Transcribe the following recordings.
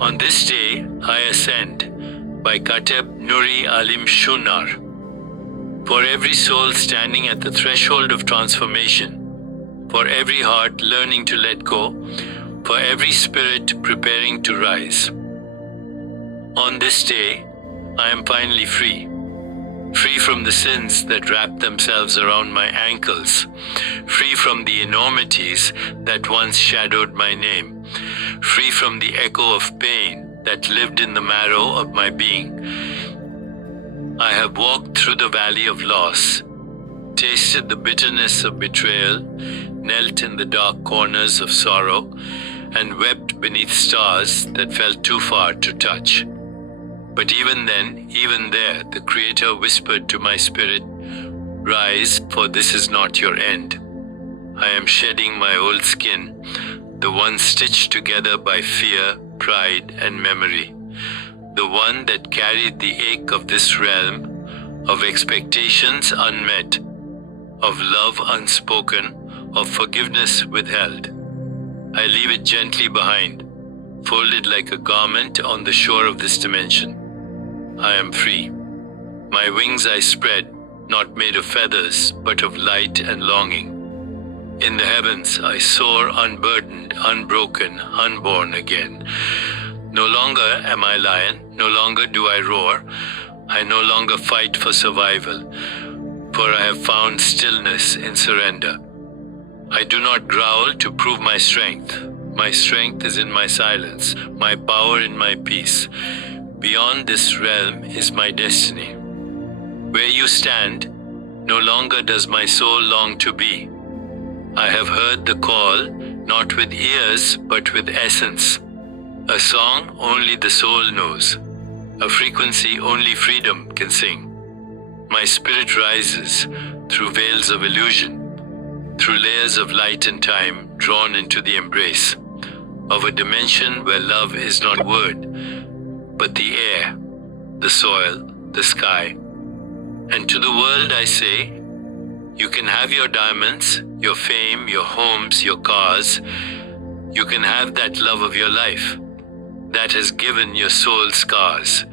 On this day I ascend, by Kateb Nuri Alim Shunar. For every soul standing at the threshold of transformation, for every heart learning to let go, for every spirit preparing to rise. On this day, I am finally free. Free from the sins that wrap themselves around my ankles, free from the enormities that once shadowed my name, free from the echo of pain that lived in the marrow of my being. I have walked through the valley of loss, tasted the bitterness of betrayal, knelt in the dark corners of sorrow, and wept beneath stars that felt too far to touch. But even then, even there, the Creator whispered to my spirit, "Rise, for this is not your end." I am shedding my old skin, the one stitched together by fear, pride, and memory, the one that carried the ache of this realm, of expectations unmet, of love unspoken, of forgiveness withheld. I leave it gently behind, folded like a garment on the shore of this dimension. I am free. My wings I spread, not made of feathers, but of light and longing. In the heavens I soar unburdened, unbroken, unborn again. No longer am I lion, no longer do I roar, I no longer fight for survival, for I have found stillness in surrender. I do not growl to prove my strength. My strength is in my silence, my power in my peace. Beyond this realm is my destiny. Where you stand, no longer does my soul long to be. I have heard the call, not with ears, but with essence. A song only the soul knows, a frequency only freedom can sing. My spirit rises through veils of illusion, through layers of light and time drawn into the embrace of a dimension where love is not word, but the air, the soil, the sky. And to the world I say, you can have your diamonds, your fame, your homes, your cars. You can have that love of your life that has given your soul scars.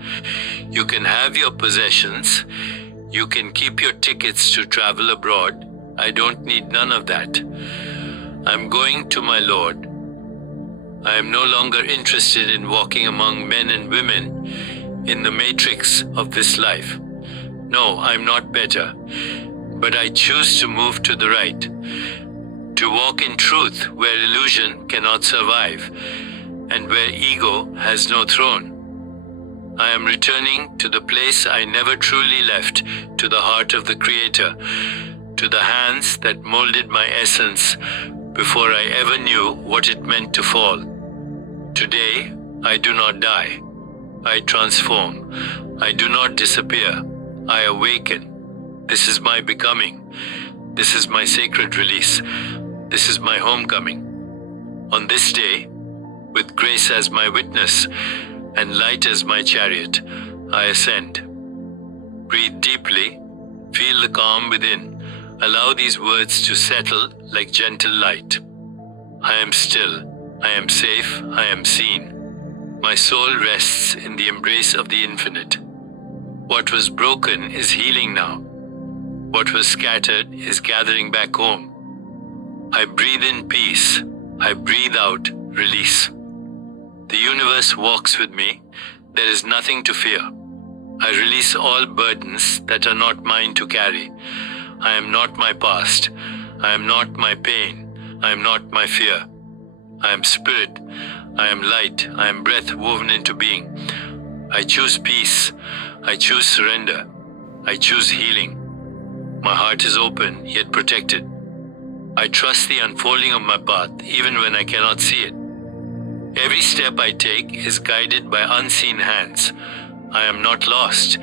You can have your possessions. You can keep your tickets to travel abroad. I don't need none of that. I'm going to my Lord. I am no longer interested in walking among men and women in the matrix of this life. No, I'm not better, but I choose to move to the right, to walk in truth where illusion cannot survive, and where ego has no throne. I am returning to the place I never truly left, to the heart of the Creator, to the hands that molded my essence before I ever knew what it meant to fall. Today, I do not die. I transform. I do not disappear. I awaken. This is my becoming. This is my sacred release. This is my homecoming. On this day, with grace as my witness and light as my chariot, I ascend. Breathe deeply. Feel the calm within. Allow these words to settle like gentle light. I am still. I am safe. I am seen. My soul rests in the embrace of the infinite. What was broken is healing now. What was scattered is gathering back home. I breathe in peace. I breathe out release. The universe walks with me. There is nothing to fear. I release all burdens that are not mine to carry. I am not my past. I am not my pain. I am not my fear. I am spirit. I am light. I am breath woven into being. I choose peace. I choose surrender. I choose healing. My heart is open, yet protected. I trust the unfolding of my path, even when I cannot see it. Every step I take is guided by unseen hands. I am not lost.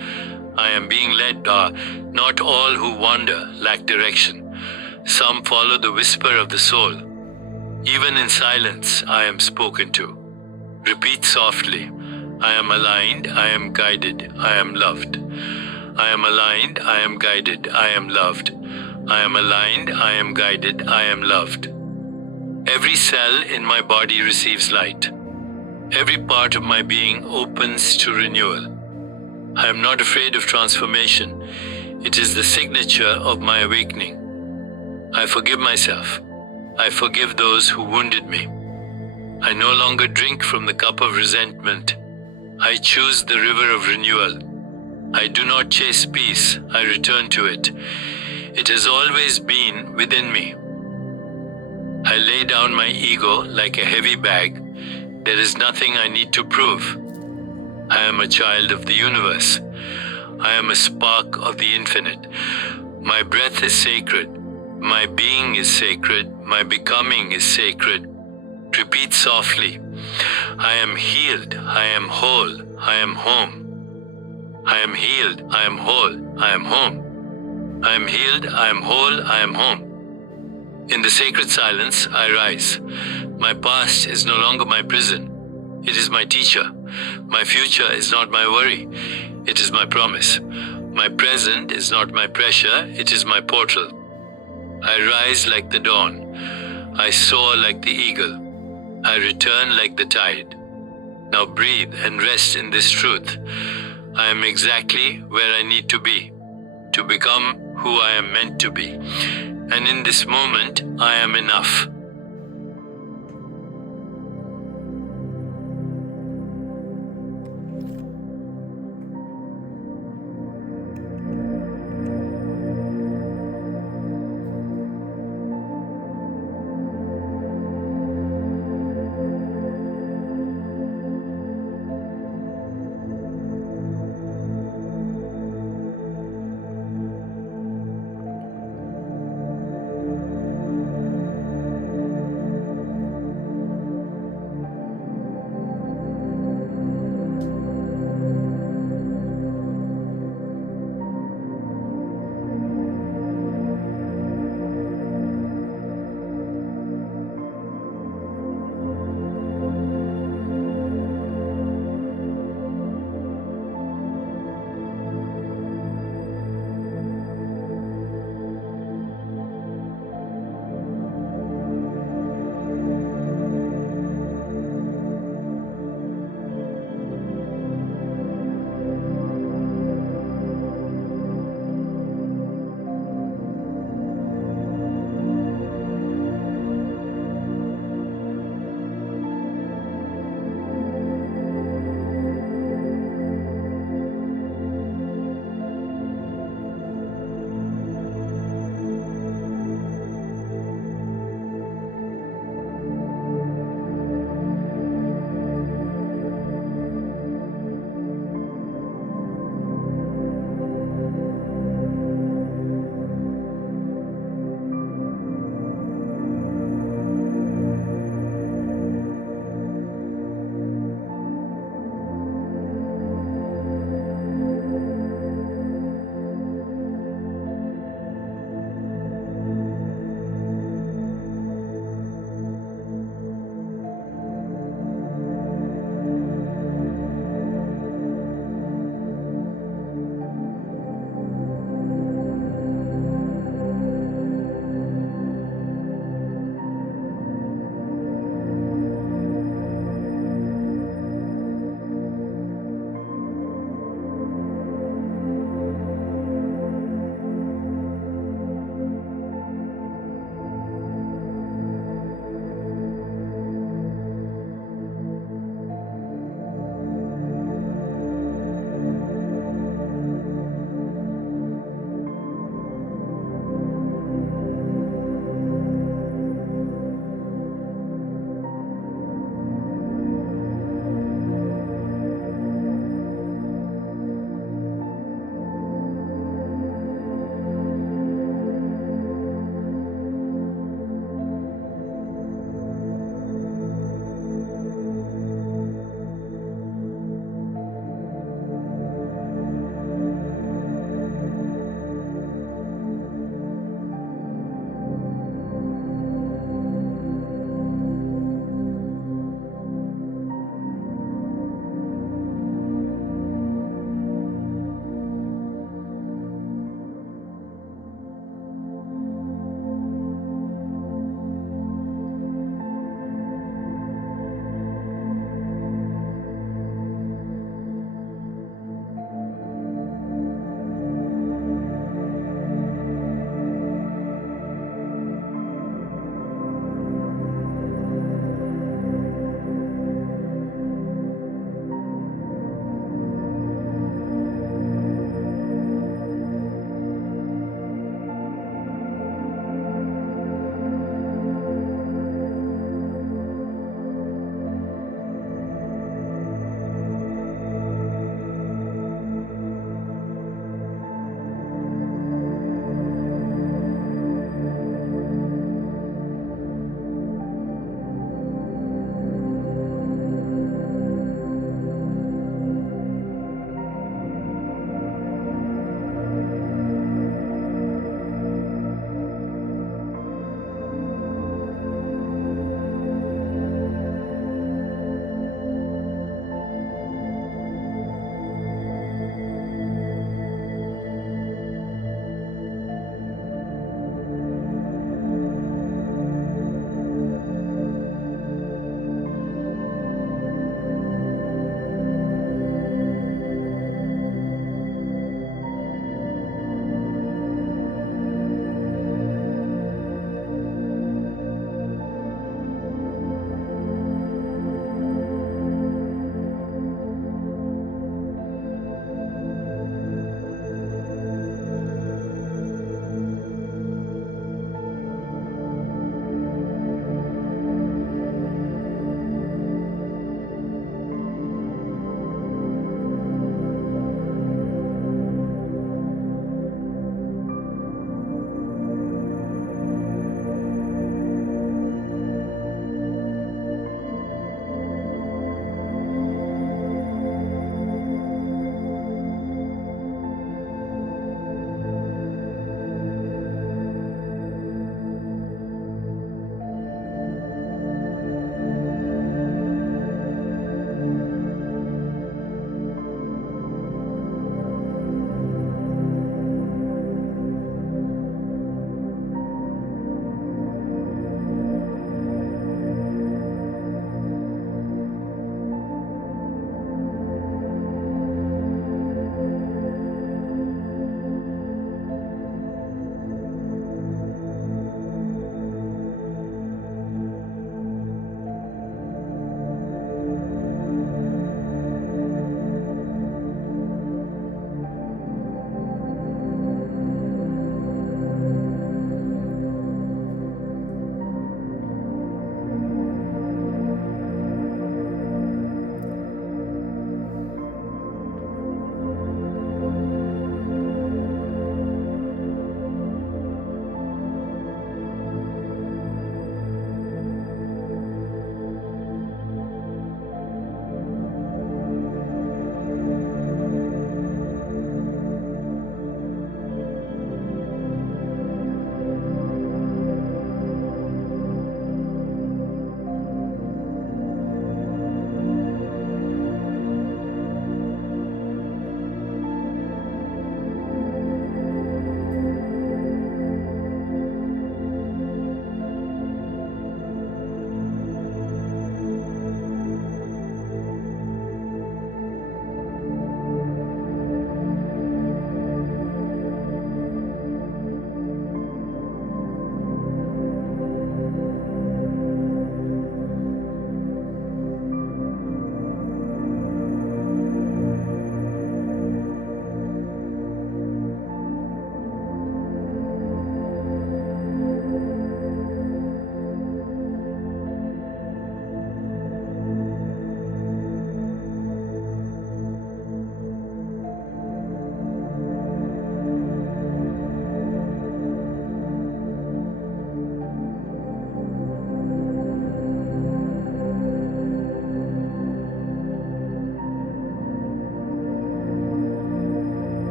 I am being led. Not all who wander lack direction. Some follow the whisper of the soul. Even in silence, I am spoken to. Repeat softly. I am aligned. I am guided. I am loved. I am aligned. I am guided. I am loved. I am aligned. I am guided. I am loved. Every cell in my body receives light. Every part of my being opens to renewal. I am not afraid of transformation. It is the signature of my awakening. I forgive myself. I forgive those who wounded me. I no longer drink from the cup of resentment. I choose the river of renewal. I do not chase peace. I return to it. It has always been within me. I lay down my ego like a heavy bag. There is nothing I need to prove. I am a child of the universe. I am a spark of the infinite. My breath is sacred. My being is sacred. My becoming is sacred. Repeat softly. I am healed. I am whole. I am home. I am healed. I am whole. I am home. I am healed. I am whole. I am home. In the sacred silence, I rise. My past is no longer my prison. It is my teacher. My future is not my worry. It is my promise. My present is not my pressure. It is my portal. I rise like the dawn. I soar like the eagle. I return like the tide. Now breathe and rest in this truth. I am exactly where I need to be, to become who I am meant to be. And in this moment, I am enough.